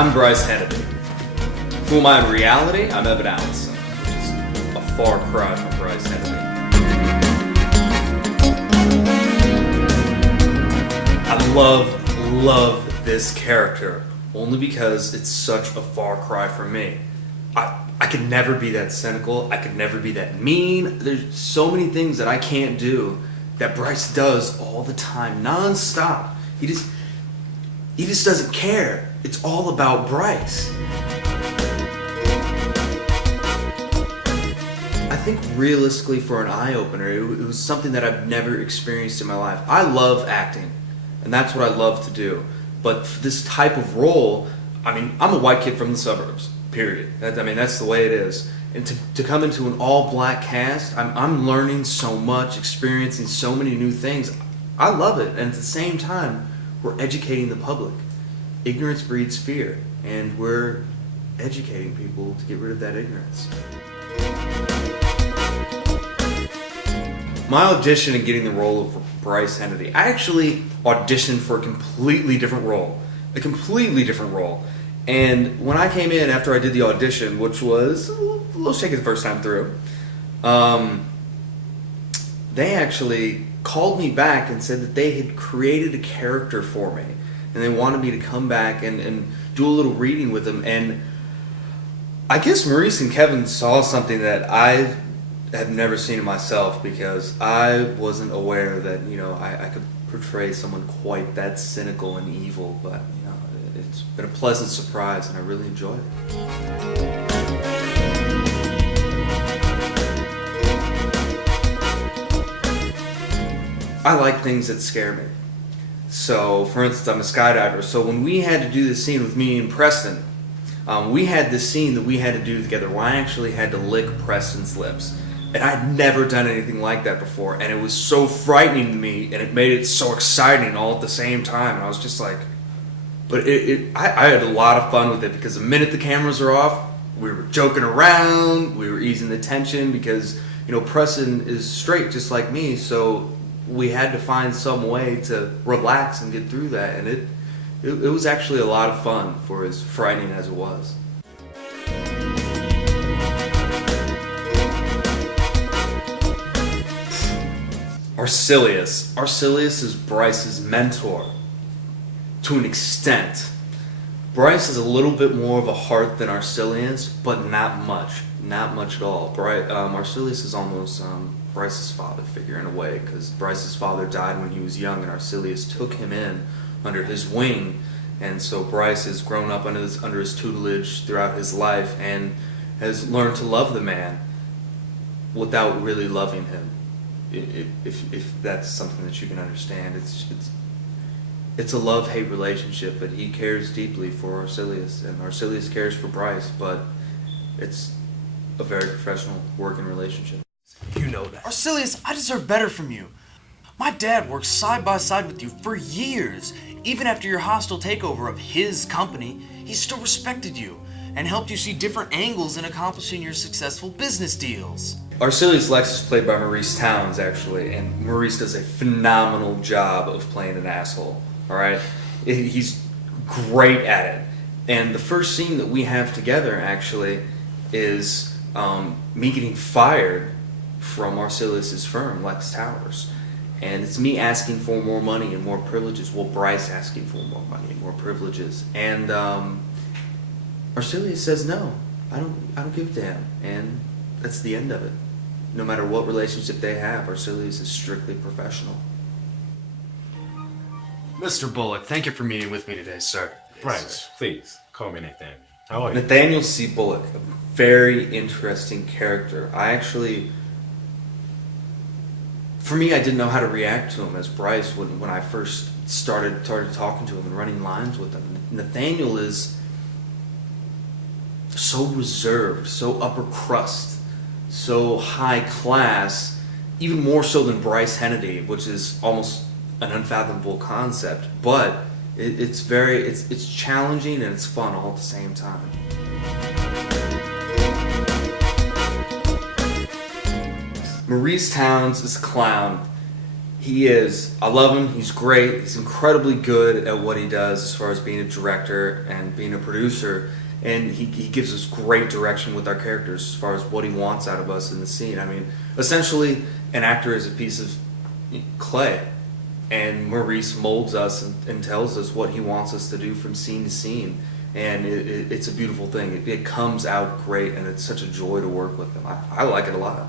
I'm Brice Hennedy. Who am I in reality? I'm Allison, which is a far cry from Brice Hennedy. I love this character, only because it's such a far cry from me. I could never be that cynical, I could never be that mean. There's so many things that I can't do that Brice does all the time, non-stop. He just doesn't care. It's all about Brice. I think realistically, for an eye-opener, it was something that I've never experienced in my life. I love acting, and that's what I love to do. But for this type of role, I mean, I'm a white kid from the suburbs, period. That's the way it is. And to come into an all-black cast, I'm learning so much, experiencing so many new things. I love it, and at the same time, we're educating the public. Ignorance breeds fear, and we're educating people to get rid of that ignorance. My audition in getting the role of Brice Hennedy, I actually auditioned for a completely different role. And when I came in after I did the audition, which was a little shaky the first time through, they actually called me back and said that they had created a character for me. And they wanted me to come back and do a little reading with them. And I guess Maurice and Kevin saw something that I have never seen in myself, because I wasn't aware that, I could portray someone quite that cynical and evil. But, it's been a pleasant surprise, and I really enjoyed it. I like things that scare me. So, for instance, I'm a skydiver. So when we had to do this scene with me and Preston, we had this scene that we had to do together where I actually had to lick Preston's lips. And I'd never done anything like that before. And it was so frightening to me, and it made it so exciting all at the same time. And I was just like... But I had a lot of fun with it, because the minute the cameras are off, we were joking around, we were easing the tension, because, Preston is straight just like me, so we had to find some way to relax and get through that, and it was actually a lot of fun for as frightening as it was. Arcelus. Arcelus is Brice's mentor, to an extent. Brice has a little bit more of a heart than Arcelus, but not much at all. Arcelus is almost Brice's father figure in a way, because Brice's father died when he was young, and Arcelus took him in under his wing, and so Brice has grown up under his tutelage throughout his life and has learned to love the man without really loving him. If that's something that you can understand, it's a love-hate relationship, but he cares deeply for Arcelus, and Arcelus cares for Brice, but it's a very professional working relationship. You know that. Arcelus, I deserve better from you. My dad worked side by side with you for years. Even after your hostile takeover of his company, he still respected you and helped you see different angles in accomplishing your successful business deals. Arcelus Lex is played by Maurice Towns, actually, and Maurice does a phenomenal job of playing an asshole. Alright? He's great at it. And the first scene that we have together, actually, is me getting fired from Arcelus's firm, Lex Towers. And it's me asking for more money and more privileges. Well, Brice asking for more money and more privileges. And Arcelus says no. I don't give a damn. And that's the end of it. No matter what relationship they have, Arcelus is strictly professional. Mr. Bullock, thank you for meeting with me today, sir. Brice, please, call me Nathaniel. How are you? Nathaniel C. Bullock, a very interesting character. For me, I didn't know how to react to him as Brice when I first started talking to him and running lines with him. Nathaniel is so reserved, so upper crust, so high class, even more so than Brice Hennedy, which is almost an unfathomable concept, but it's challenging and it's fun all at the same time. Maurice Towns is a clown. He is. I love him. He's great. He's incredibly good at what he does as far as being a director and being a producer. And he gives us great direction with our characters as far as what he wants out of us in the scene. I mean, essentially, an actor is a piece of clay. And Maurice molds us and tells us what he wants us to do from scene to scene. And it's a beautiful thing. It comes out great, and it's such a joy to work with him. I like it a lot.